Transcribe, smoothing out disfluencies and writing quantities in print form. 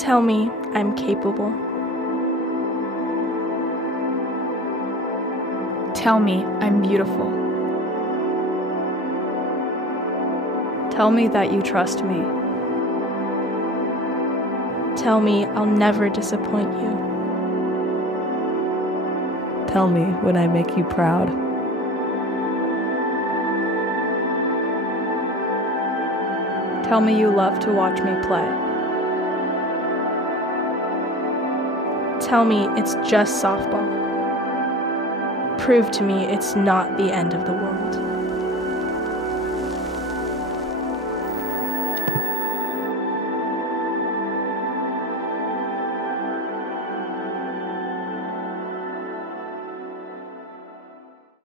Tell me I'm capable. Tell me I'm beautiful. Tell me that you trust me. Tell me I'll never disappoint you. Tell me when I make you proud. Tell me you love to watch me play. Tell me it's just softball. Prove to me it's not the end of the world.